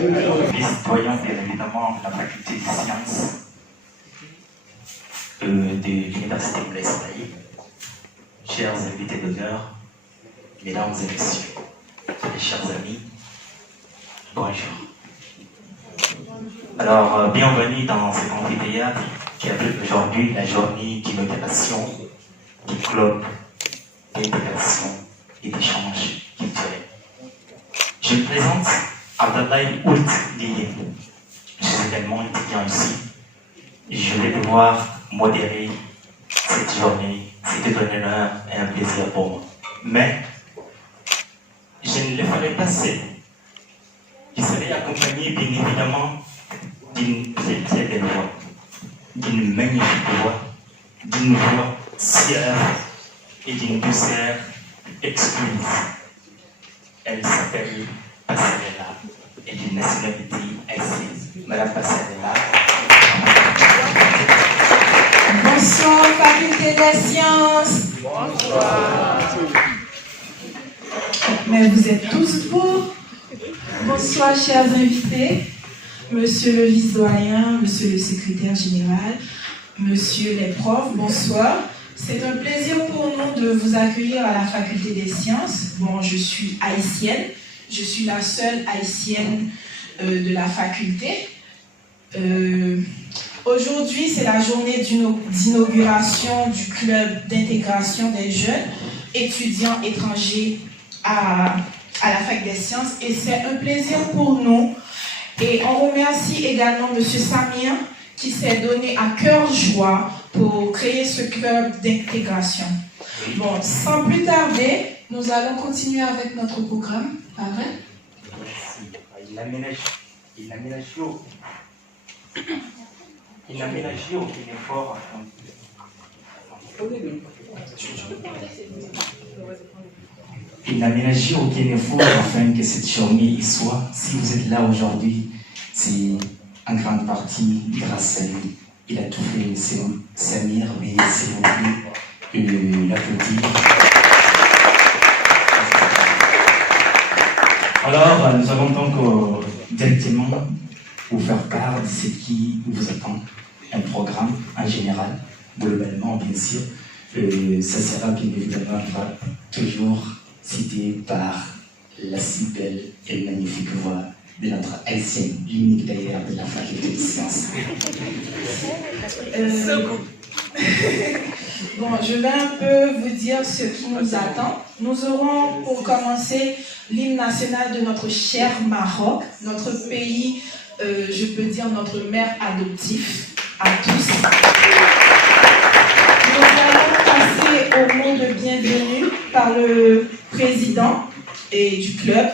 Vice-doyen, bien évidemment, de la faculté des sciences de l'Université Blaise Pascal, chers invités d'honneur, mesdames et messieurs, et chers amis, bonjour. Alors, bienvenue dans cet amphithéâtre qui abrite aujourd'hui la journée d'inauguration du club d'intégration et d'échange culturel. Je me présente Abdoulaye Ould Gueye. Je suis également étudiant ici. Je vais devoir modérer cette journée. C'était un honneur et un plaisir pour moi. Mais je ne le ferai pas seul. Je serai accompagné bien évidemment d'une très belle voix, d'une magnifique voix, d'une voix suave et d'une douceur exquise. Elle s'appelle Passerella et d'une nationalité haïtienne. Madame Passerella. Bonsoir, faculté des sciences. Bonsoir. Mais vous êtes tous beaux. Bonsoir, chers invités. Monsieur le vice-doyen, monsieur le secrétaire général, monsieur les profs, bonsoir. C'est un plaisir pour nous de vous accueillir à la faculté des sciences. Bon, je suis haïtienne. Je suis la seule haïtienne de la faculté. Aujourd'hui, c'est la journée d'inauguration du club d'intégration des jeunes étudiants étrangers à la fac des sciences. Et c'est un plaisir pour nous. Et on remercie également M. Samir qui s'est donné à cœur joie pour créer ce club d'intégration. Bon, sans plus tarder, nous allons continuer avec notre programme, pas vrai? Il aménage aucun effort. Il n'a ménagé aucun effort afin que cette journée y soit. Si vous êtes là aujourd'hui, c'est en grande partie grâce à lui. Il a tout fait. C'est Samir, mais s'il vous plaît, l'applaudir. Alors, nous allons donc directement vous faire part de ce qui vous attend. Un programme en général, globalement bien sûr. Ça sera bien évidemment toujours cité par la si belle et magnifique voix de notre haïtienne, l'unique d'ailleurs de la faculté des sciences. Bon, je vais un peu vous dire ce qui nous attend. Nous aurons pour commencer l'hymne national de notre cher Maroc, notre pays, je peux dire notre mère adoptive à tous. Nous allons passer au mot de bienvenue par le président et du club.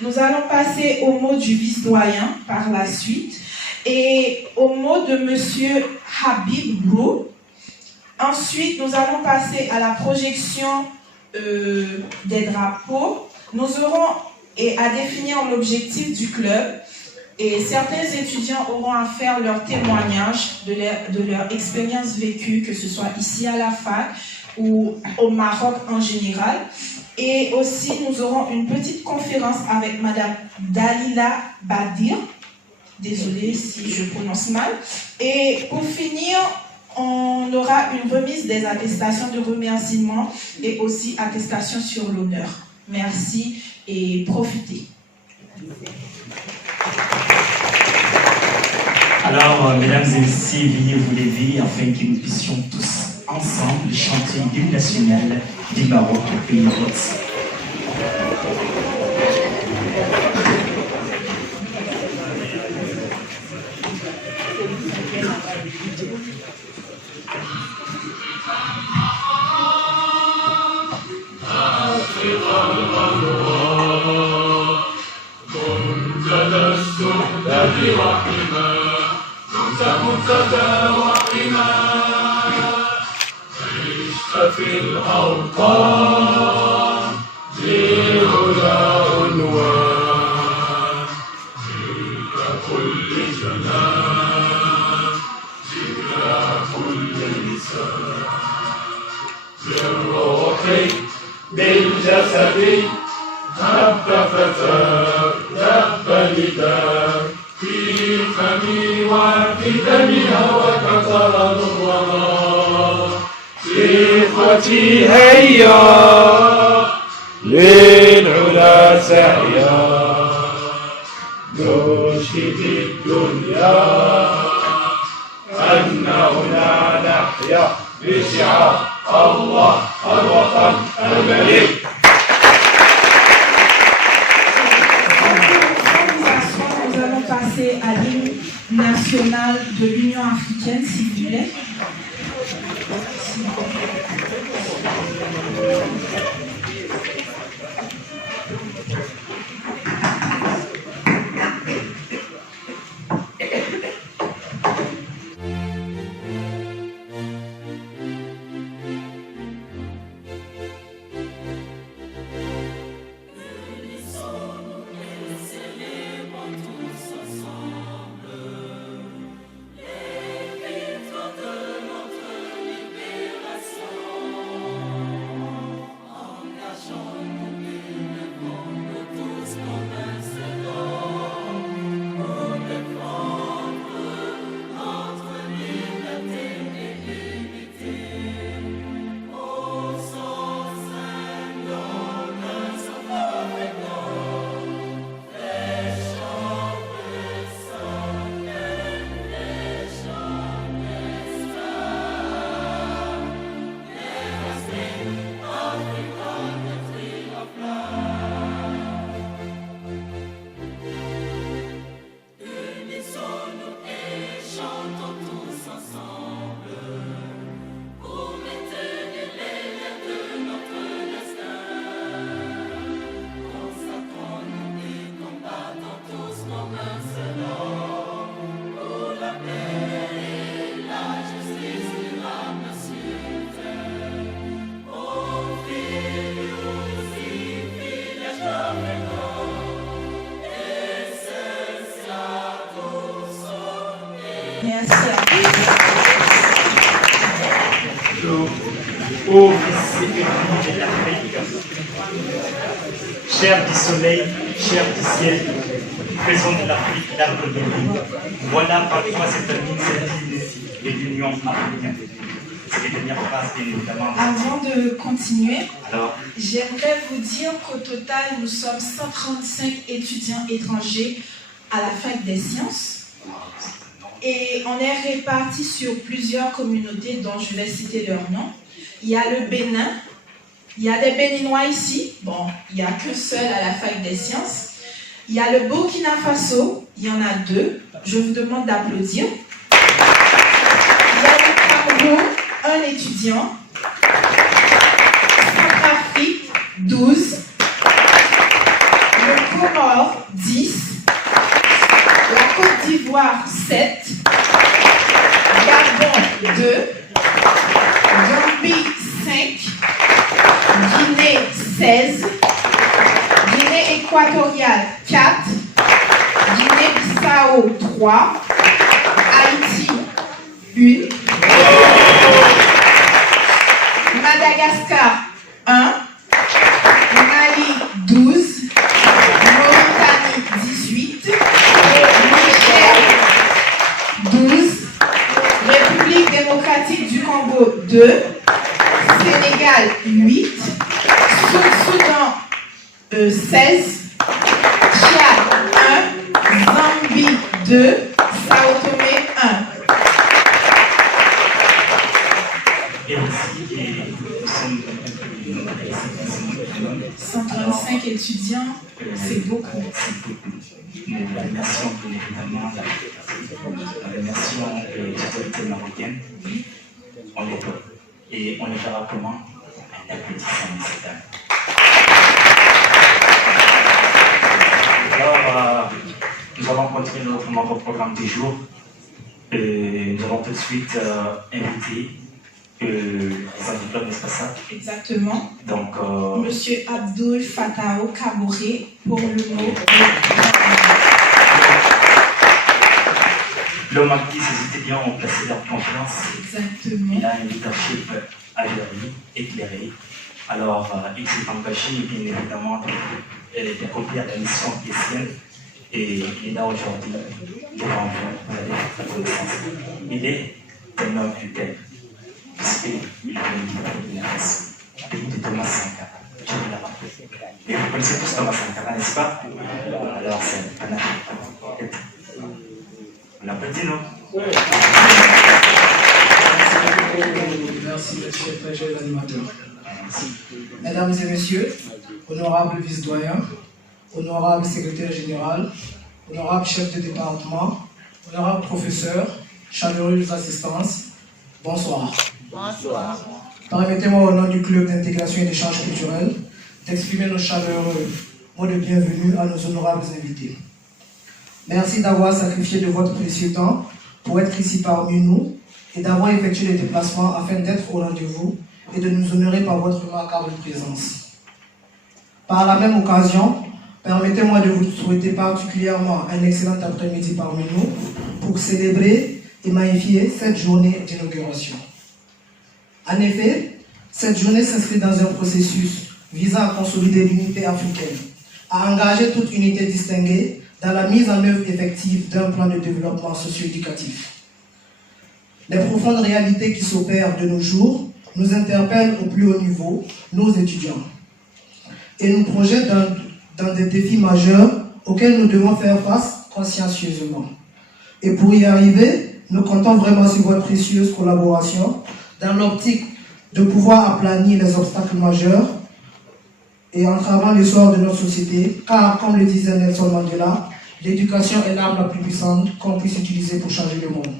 Nous allons passer au mot du vice-doyen par la suite et au mot de monsieur Habib Brou. Ensuite, nous allons passer à la projection des drapeaux. Nous aurons à définir l'objectif du club et certains étudiants auront à faire leur témoignage de leur expérience vécue, que ce soit ici à la fac ou au Maroc en général. Et aussi, nous aurons une petite conférence avec Madame Dalila Badir. Désolée si je prononce mal. Et pour finir, on aura une remise des attestations de remerciement et aussi attestations sur l'honneur. Merci et profitez. Alors, mesdames et messieurs, veuillez vous lever afin que nous puissions tous ensemble chanter l'hymne national du Maroc au pays hôte. في الأوطان جيرنا عنوان جيل كل جنان جيل كل لسان بالروح بالجسد هب فتى دب لي الكتاب في فمي وفي دمي وكثر نورنا إخوتي هيا للعلا سعيا نشهد الدنيا أن هنا نحيا بشعار الله الوطن الملك. Nous allons passer à l'hymne national de l'Union africaine, s'il vous plaît. Merci à Ô fils et filles de l'Afrique, chers du soleil, chers du ciel, faisons de l'Afrique l'arbre de vie. Voilà par quoi se termine cette hymne de l'Union africaine. C'est les dernières phrases, bien évidemment. Avant de continuer, Alors, j'aimerais vous dire qu'au total, nous sommes 135 étudiants étrangers à la Fac des sciences. Et on est répartis sur plusieurs communautés dont je vais citer leurs noms. Il y a le Bénin, il y a des Béninois ici, bon, il n'y a qu'un seul à la Fac des sciences. Il y a le Burkina Faso, il y en a 2, je vous demande d'applaudir. Il y a le Cameroun, 1 étudiant. Centrafrique, 12. Le Comore, 10. La Côte d'Ivoire, 7. Gabon, 2. Gambie, 5. Guinée, 16. Guinée équatoriale, 4. Guinée-Bissau, 3. Haïti, 1. Madagascar, 1. Mali, 12. Mauritanie, 18. Niger, 12. République démocratique du Congo, 2. Sénégal, 8. Soudan, 16. Tchad, 1. Zambie, 2. Sao Tomé, 1. et aussi, nous sommes 135 étudiants, c'est beaucoup. Nous remercions bien évidemment la nation des autorités marocaines. On les peut. Et on les verra comment un applaudissement, messieurs, dames. Alors, nous allons continuer notre programme du jour. Nous allons tout de suite inviter les diplômes, n'est-ce pas ça? Exactement. Donc, Monsieur Abdul Fatao Kaboré pour le mot. l'homme à qui ces étudiants ont placé leur confiance. Exactement. Il a un leadership aguerri, éclairé. Alors, il s'est engagé, bien évidemment, d'accomplir la mission qui est sienne Et il est là aujourd'hui, devant vous, vous allez faire la connaissance. Il est un homme du peuple, puisqu'il est de la race, pays de Thomas Sankara. Je vous l'ai rappelé. Et vous connaissez tous Thomas Sankara, n'est-ce pas? Alors c'est un Africain. On l'applaudit, non? Oui. Merci, monsieur le président l'animateur. Mesdames et messieurs, honorables vice-doyens, honorable secrétaire général, honorable chef de département, honorable professeur, chaleureuse assistance, bonsoir. Bonsoir. Permettez-moi au nom du club d'intégration et d'échange culturel d'exprimer nos chaleureux mots de bienvenue à nos honorables invités. Merci d'avoir sacrifié de votre précieux temps pour être ici parmi nous et d'avoir effectué les déplacements afin d'être au rendez-vous et de nous honorer par votre remarquable présence. Par la même occasion, permettez-moi de vous souhaiter particulièrement un excellent après-midi parmi nous pour célébrer et magnifier cette journée d'inauguration. En effet, cette journée s'inscrit dans un processus visant à consolider l'unité africaine, à engager toute unité distinguée dans la mise en œuvre effective d'un plan de développement socio-éducatif. Les profondes réalités qui s'opèrent de nos jours nous interpellent au plus haut niveau, nos étudiants, et nous projettent dans des défis majeurs auxquels nous devons faire face consciencieusement. Et pour y arriver, nous comptons vraiment sur votre précieuse collaboration dans l'optique de pouvoir aplanir les obstacles majeurs et entravant l'essor de notre société, car, comme le disait Nelson Mandela, l'éducation est l'arme la plus puissante qu'on puisse utiliser pour changer le monde.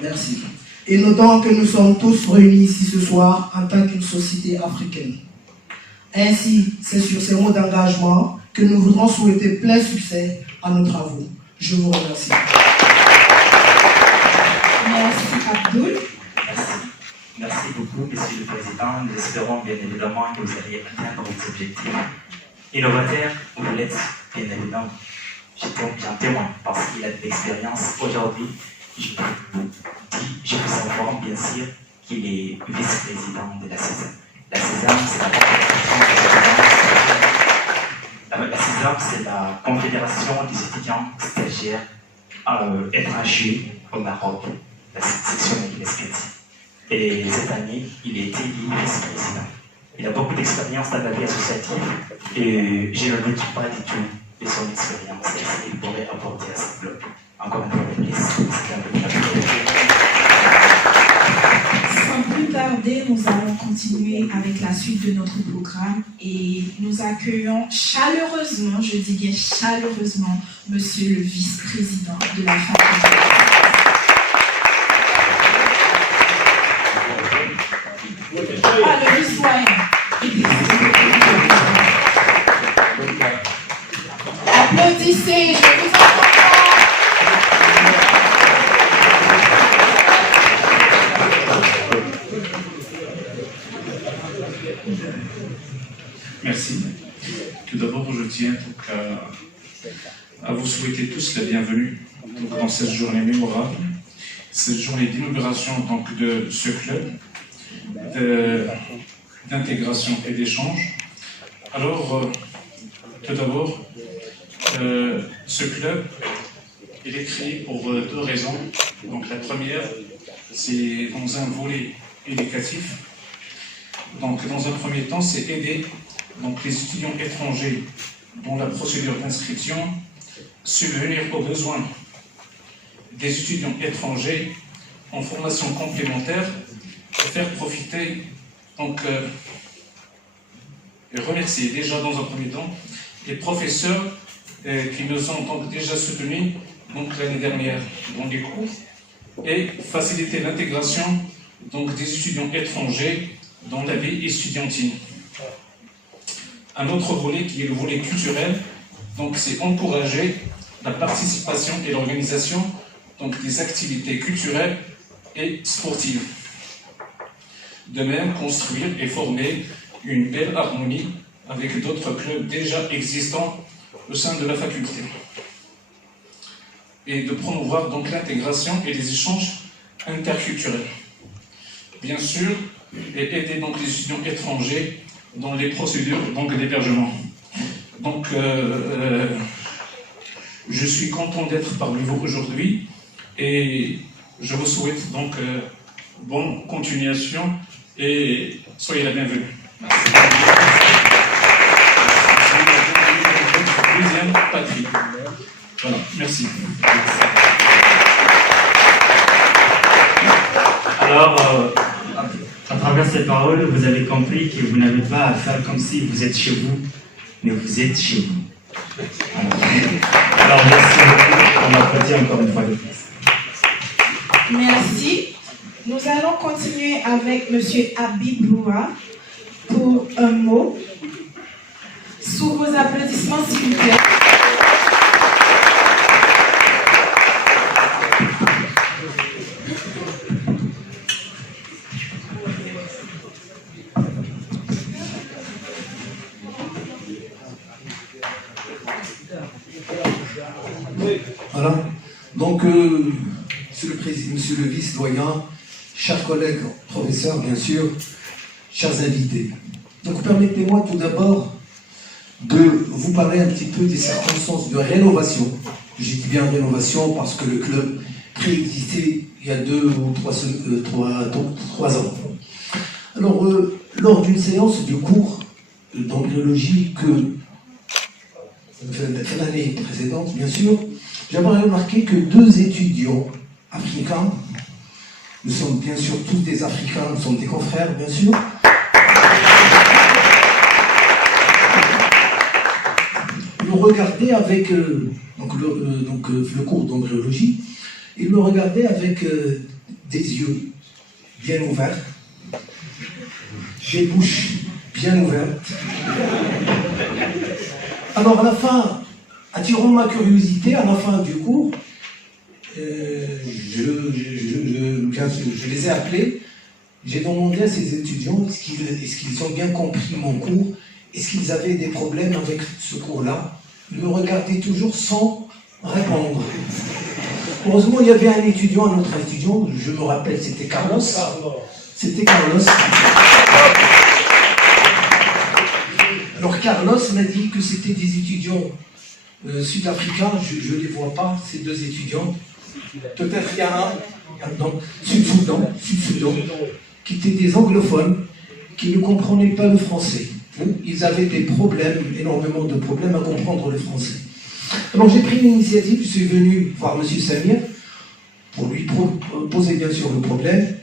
Merci. Et notons que nous sommes tous réunis ici ce soir en tant qu'une société africaine. Ainsi, c'est sur ces mots d'engagement que nous voudrons souhaiter plein succès à nos travaux. Je vous remercie. Merci Abdoul. Merci. Merci beaucoup, Monsieur le Président. Nous espérons bien évidemment que vous allez atteindre vos objectifs. Innovateur, vous l'êtes, bien évidemment. J'en témoigne parce qu'il a de l'expérience. Aujourd'hui, je vous informe bien sûr qu'il est vice-président de la CESAM. La CESAM, c'est la Confédération des étudiants stagiaires étrangers au Maroc, la section de l'Espagne. Et cette année, il a été élu vice-président. Il a beaucoup d'expérience dans la vie associative et je ne doute pas du tout de son expérience et ce qu'il pourrait apporter à ce bloc. Encore une fois, Sans plus tarder, nous allons continuer avec la suite de notre programme et nous accueillons chaleureusement, je dis bien chaleureusement, Monsieur le vice-président de la faculté. Ah, le vice-doyen. Applaudissez, je vous entends. Merci. Tout d'abord, je tiens à vous souhaiter tous la bienvenue dans cette journée mémorable, cette journée d'inauguration de ce club d'intégration et d'échange. Alors, tout d'abord, ce club, il est créé pour deux raisons. Donc, la première, c'est dans un volet éducatif. Donc, dans un premier temps, c'est aider les étudiants étrangers dans la procédure d'inscription, subvenir aux besoins des étudiants étrangers en formation complémentaire, et faire profiter, et remercier déjà dans un premier temps les professeurs qui nous ont déjà soutenus l'année dernière dans les cours et faciliter l'intégration des étudiants étrangers dans la vie estudiantine. Un autre volet qui est le volet culturel, c'est encourager la participation et l'organisation des activités culturelles et sportives. De même, construire et former une belle harmonie avec d'autres clubs déjà existants au sein de la faculté. Et de promouvoir l'intégration et les échanges interculturels. Bien sûr, et aider les étudiants étrangers dans les procédures d'hébergement. Donc, je suis content d'être parmi vous aujourd'hui et je vous souhaite donc bonne continuation et soyez la bienvenue. Merci. Deuxième patrie. Voilà, merci. Alors, à travers ces paroles, vous avez compris que vous n'avez pas à faire comme si vous êtes chez vous, mais vous êtes chez vous. Alors, merci beaucoup. On applaudit encore une fois de plus. Merci. Nous allons continuer avec M. Habib Loua pour un mot. Sous vos applaudissements, s'il vous plaît. Voilà. Donc, Monsieur le Président, Monsieur le Vice-Doyen, chers collègues, professeurs, bien sûr, chers invités. Donc, permettez-moi tout d'abord de vous parler un petit peu des circonstances de rénovation. J'ai dit bien rénovation parce que le club préexistait il y a 2 ou 3 ans. Alors, lors d'une séance de cours d'embryologie l'année précédente, bien sûr, j'avais remarqué que 2 étudiants africains, nous sommes bien sûr tous des Africains, nous sommes des confrères, bien sûr, nous regardaient avec le cours d'embryologie, ils me regardaient avec des yeux bien ouverts, des bouches bien ouvertes. Alors à la fin, attirant ma curiosité, à la fin du cours, je les ai appelés, j'ai demandé à ces étudiants est-ce qu'ils ont bien compris mon cours, est-ce qu'ils avaient des problèmes avec ce cours-là. Ils me regardaient toujours sans répondre. Heureusement, il y avait un étudiant, un autre étudiant, je me rappelle, c'était Carlos. C'était Carlos. Alors Carlos m'a dit que c'était des étudiants sud-africains, je ne les vois pas, ces 2 étudiants. Peut-être qu'il y a un Sud-Soudan, qui étaient des anglophones, qui ne comprenaient pas le français. Ils avaient des problèmes, énormément de problèmes à comprendre le français. Alors j'ai pris l'initiative, je suis venu voir M. Samir, pour lui poser bien sûr le problème.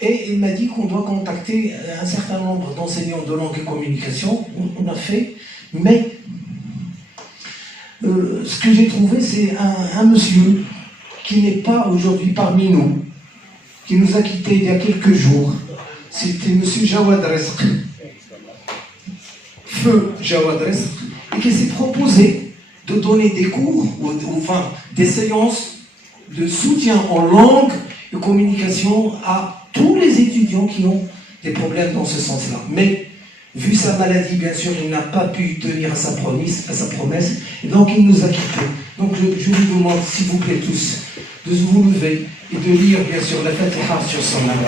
Et il m'a dit qu'on doit contacter un certain nombre d'enseignants de langue et communication. On a fait, mais ce que j'ai trouvé, c'est un monsieur qui n'est pas aujourd'hui parmi nous, qui nous a quittés il y a quelques jours. C'était M. Jawad Resq, feu Jawad Resq, et qui s'est proposé de donner des cours, enfin des séances de soutien en langue et communication à tous les étudiants qui ont des problèmes dans ce sens-là. Mais, vu sa maladie, bien sûr, il n'a pas pu tenir à sa promesse, et donc il nous a quittés. Donc je vous demande, s'il vous plaît tous, de vous lever et de lire, bien sûr, la Fatiha sur son âme.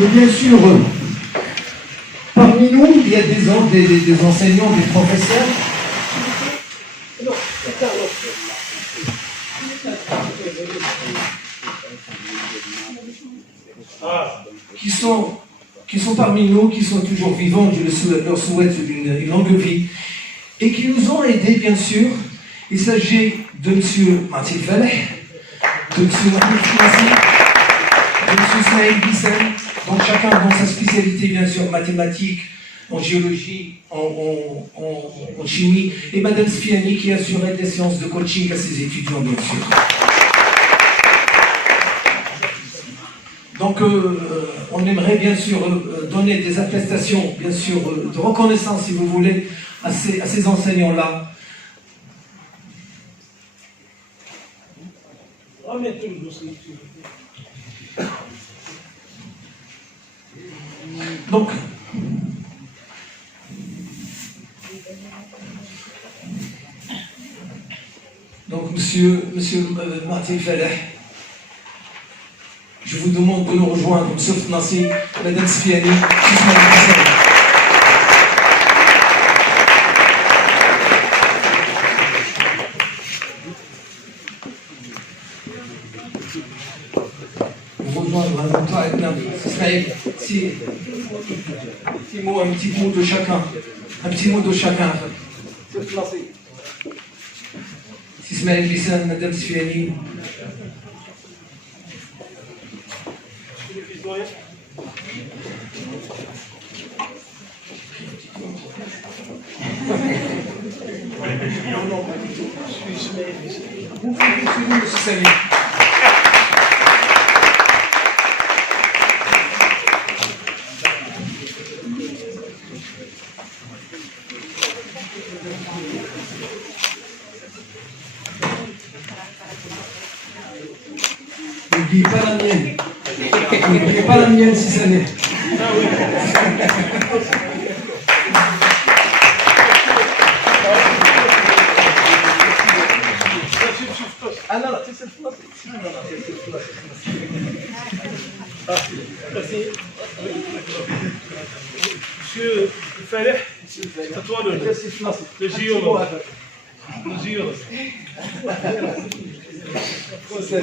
Mais bien sûr, parmi nous, il y a des enseignants, des professeurs. Qui sont parmi nous, qui sont toujours vivants, je leur souhaite une longue vie, et qui nous ont aidés, bien sûr. Il s'agit de M. Matil Faleh, de M. Mahmoud, de M. Saïd Bissel, donc chacun dans sa spécialité, bien sûr, mathématiques, en géologie, en chimie, et Mme Sfiani qui assurait des séances de coaching à ses étudiants, bien sûr. Donc, on aimerait bien sûr donner des attestations, bien sûr, de reconnaissance, si vous voulez, à ces enseignants-là. Donc, monsieur Martin Faleh, je vous demande de nous rejoindre, monsieur Nassi, madame Spiani, vous rejoindre en même temps avec Ismaël, un petit mot de chacun. Un petit mot de chacun. Ismaël Bissan, madame Spiani. N'oubliez pas la mienne. N'oubliez pas la mienne, 6 années. Ah non, c'est cette fois. Monsieur Faleh, c'est à toi le JO. Le JO.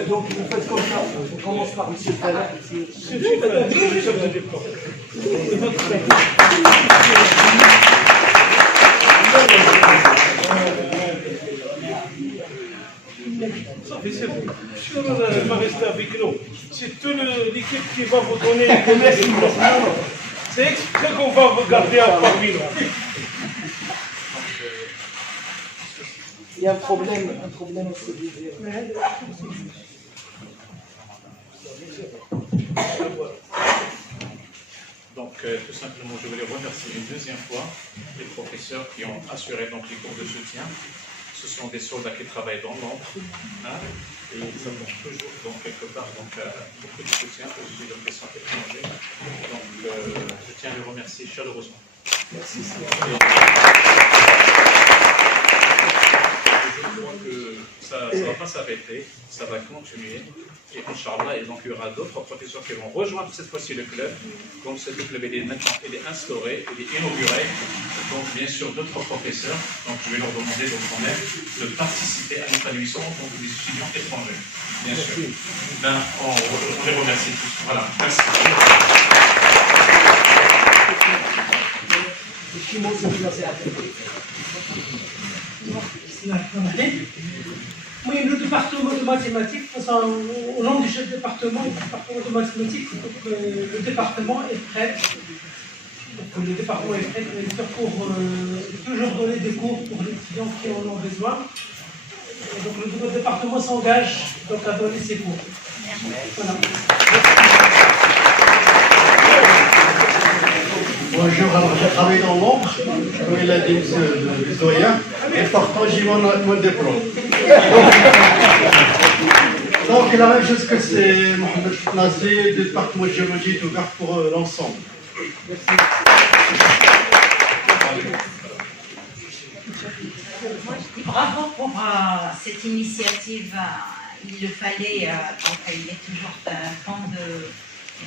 Donc vous faites comme ça, on commence par monsieur Faleh. Monsieur va rester avec nous. C'est toute l'équipe qui va vous donner les diplômes. C'est exprès qu'on va vous garder parmi nous. Il y a un problème aussi. Donc, tout simplement, je voulais remercier une deuxième fois les professeurs qui ont assuré donc, les cours de soutien. Ce sont des soldats qui travaillent dans l'ombre, hein, et ils ont toujours, donc, quelque part, beaucoup de soutien aux éducations étrangères. Donc, je tiens à les remercier chaleureusement. Merci. Je crois que ça ne va pas s'arrêter, ça va continuer. Et Inch'Allah, et donc il y aura d'autres professeurs qui vont rejoindre cette fois-ci le club. Donc ce club il est maintenant instauré, il est inauguré. Donc bien sûr d'autres professeurs. Donc je vais leur demander donc quand même de participer à l'épanouissement des étudiants étrangers. Bien sûr. Ben, on les remercie tous. Voilà. Merci. Oui, le département de mathématiques, au nom du chef de département, du département de mathématiques, le département est prêt. Donc, le département est prêt pour toujours donner des cours pour les étudiants qui en ont besoin. Et donc le département s'engage donc à donner ces cours. Voilà. Bonjour, alors j'ai travaillé dans l'ombre, comme il a dit le doyen, et pourtant j'ai mon diplôme. Donc la même chose que c'est Mohamed Nassi, le département de géologie est ouvert pour l'ensemble. Bravo pour cette initiative. Il le fallait, donc il est toujours temps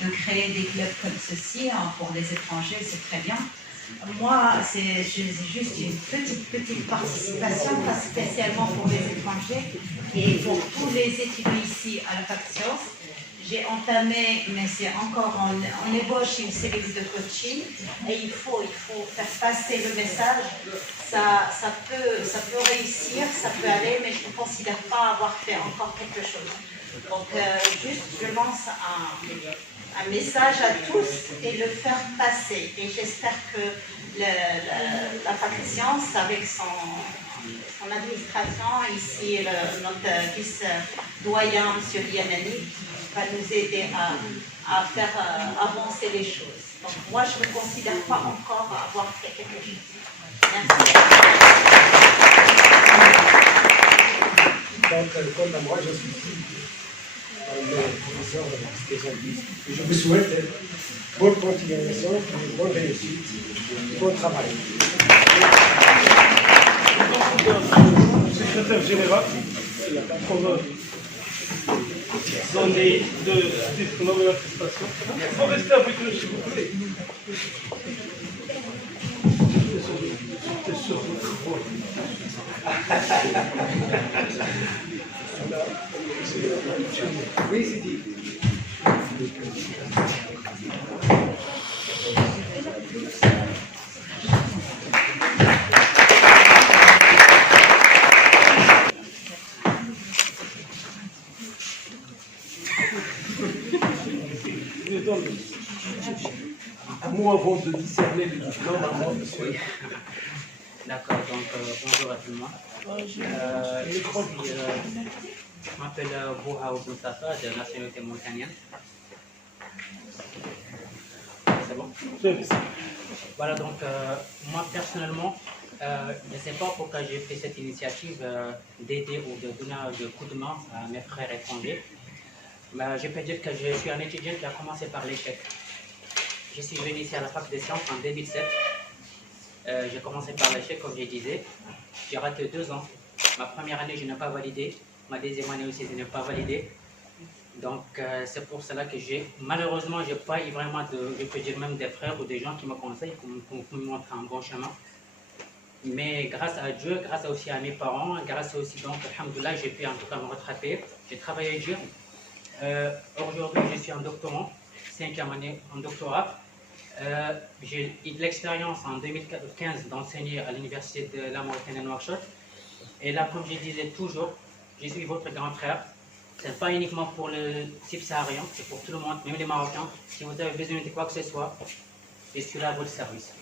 de créer des clubs comme ceci pour les étrangers, c'est très bien. Moi, j'ai juste une petite participation, pas spécialement pour les étrangers, et pour tous les étudiants ici à la fac sciences. J'ai entamé, mais c'est encore en ébauche, une série de coaching, et il faut faire passer le message. Ça peut réussir, ça peut aller, mais je ne considère pas avoir fait encore quelque chose. Donc, juste, je lance un message à tous et le faire passer. Et j'espère que la fac de sciences, avec son administration, ici notre vice-doyen, M. Lianani, qui va nous aider à faire avancer les choses. Donc moi, je ne me considère pas encore avoir fait quelque chose. Merci. Donc, comme moi, je suis ici. les professeurs de la Cité. Et je vous souhaite bonne continuation, bonne réussite, bon travail. Secrétaire général, pour donner de diplôme et l'attestation. Il faut rester avec nous, s'il vous plaît. Oui, c'est dit. Un mot avant de discerner le diplôme, un mot, monsieur. D'accord, donc bonjour à tout le monde. Je m'appelle Bouha Moustapha, de nationalité mauritanienne. C'est bon? Voilà, donc moi personnellement, je ne sais pas pourquoi j'ai fait cette initiative d'aider ou de donner un coup de main à mes frères étrangers. Mais je peux dire que je suis un étudiant qui a commencé par l'échec. Je suis venu ici à la fac des sciences en 2007. J'ai commencé par l'échec, comme je disais. J'ai raté 2 ans. Ma première année, je n'ai pas validé. Ma deuxième année aussi, je n'ai pas validé. Donc, c'est pour cela que malheureusement, je n'ai pas eu vraiment je peux dire même des frères ou des gens qui me conseillent, qui me montrent un bon chemin. Mais grâce à Dieu, grâce aussi à mes parents, grâce aussi, donc, alhamdoulilah, j'ai pu en tout cas me rattraper. J'ai travaillé dur. Aujourd'hui, je suis un doctorant, 5e année en doctorat. J'ai eu de l'expérience en 2015 d'enseigner à l'université de la Mauritanie à Nouakchott. Et là, comme je disais toujours, je suis votre grand frère. Ce n'est pas uniquement pour le subsaharien, c'est pour tout le monde, même les Marocains. Si vous avez besoin de quoi que ce soit, je suis là à votre service.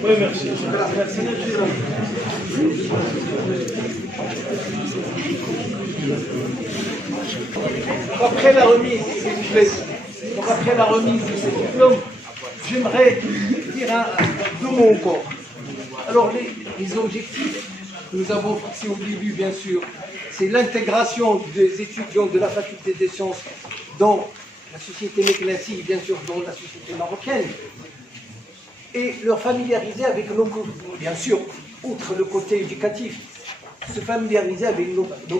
Oui, merci. Après la remise, s'il vous plaît, donc après la remise de ce diplôme, j'aimerais dire 2 mots encore. Alors, les objectifs que nous avons fixés au début, bien sûr, c'est l'intégration des étudiants de la faculté des sciences dans la société mécanique, bien sûr, dans la société marocaine, et leur familiariser avec nos, bien sûr, outre le côté éducatif, se familiariser avec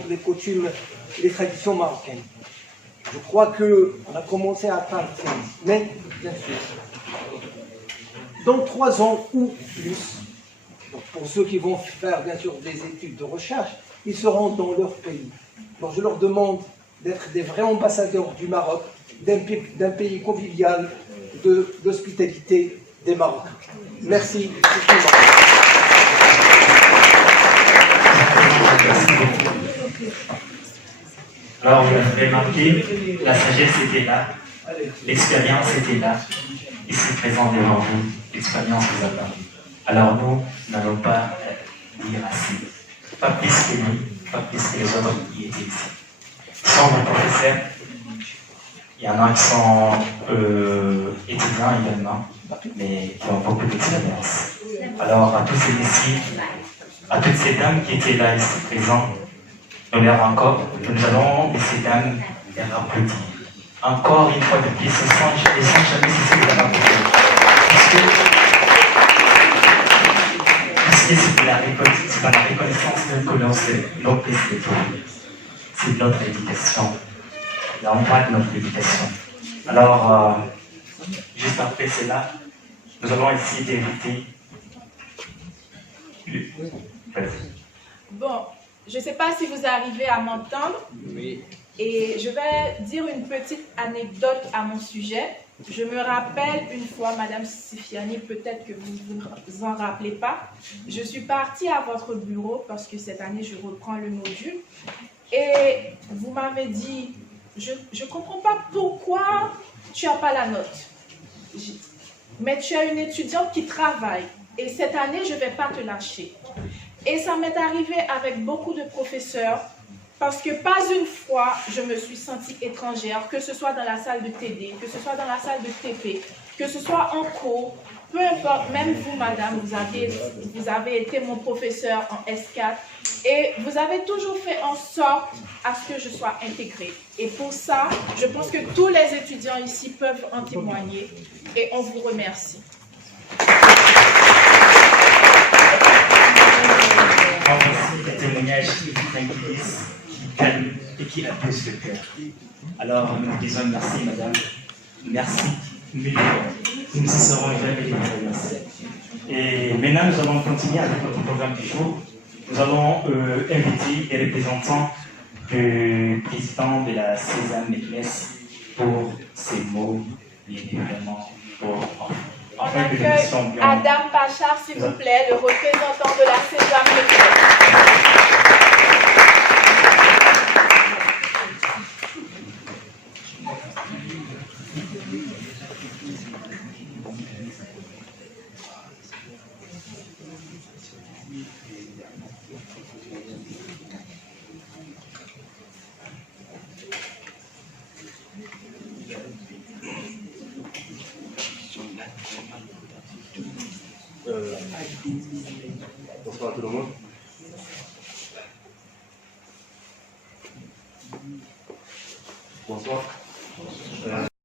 les coutumes et les traditions marocaines. Je crois qu'on a commencé à atteindre ça, mais bien sûr, dans 3 ans ou plus, donc pour ceux qui vont faire bien sûr des études de recherche, ils seront dans leur pays. Donc je leur demande d'être des vrais ambassadeurs du Maroc, d'un pays convivial, de l'hospitalité des Marocains. Merci. Alors, vous avez remarqué, la sagesse était là, l'expérience était là, ici présent devant vous, l'expérience vous a parlé. Alors nous n'allons pas dire assez, pas plus que lui, pas plus que les autres qui étaient ici. Ils sont nos professeurs, il y en a qui sont étudiants également, mais qui ont beaucoup d'expérience. Alors à tous ces ici, à toutes ces dames qui étaient là ici présentes, nous allons laisser dames les applaudir. Encore une fois de plus, sans jamais cesser de les applaudir. Parce que c'est par la reconnaissance que l'on sait nos pays de tout. C'est notre éducation. Là, on parle de notre éducation. Alors, juste après cela, nous allons essayer d'éviter. Bon, je ne sais pas si vous arrivez à m'entendre. Oui. Et je vais dire une petite anecdote à mon sujet. Je me rappelle une fois, Madame Sifiani, peut-être que vous ne vous en rappelez pas, je suis partie à votre bureau parce que cette année, je reprends le module. Et vous m'avez dit, je ne comprends pas pourquoi tu n'as pas la note. Mais tu es une étudiante qui travaille. Et cette année, je ne vais pas te lâcher. Et ça m'est arrivé avec beaucoup de professeurs, parce que pas une fois, je me suis sentie étrangère, que ce soit dans la salle de TD, que ce soit dans la salle de TP, que ce soit en cours, peu importe, même vous, madame, vous avez été mon professeur en S4, et vous avez toujours fait en sorte à ce que je sois intégrée. Et pour ça, je pense que tous les étudiants ici peuvent en témoigner, et on vous remercie. Voici des témoignages qui tranquillisent, qui calment et qui apaisent le cœur. Alors, nous vous disons merci, madame. Merci, mille fois. Nous ne cesserons jamais de vous remercier. Et maintenant, nous allons continuer avec notre programme du jour. Nous allons inviter les représentants du président de la César Meknès pour ces mots, bien évidemment, pour on accueille Adam Bachar, s'il vous plaît, le représentant de la César Meknès. Bonsoir à tout le monde. Bonsoir.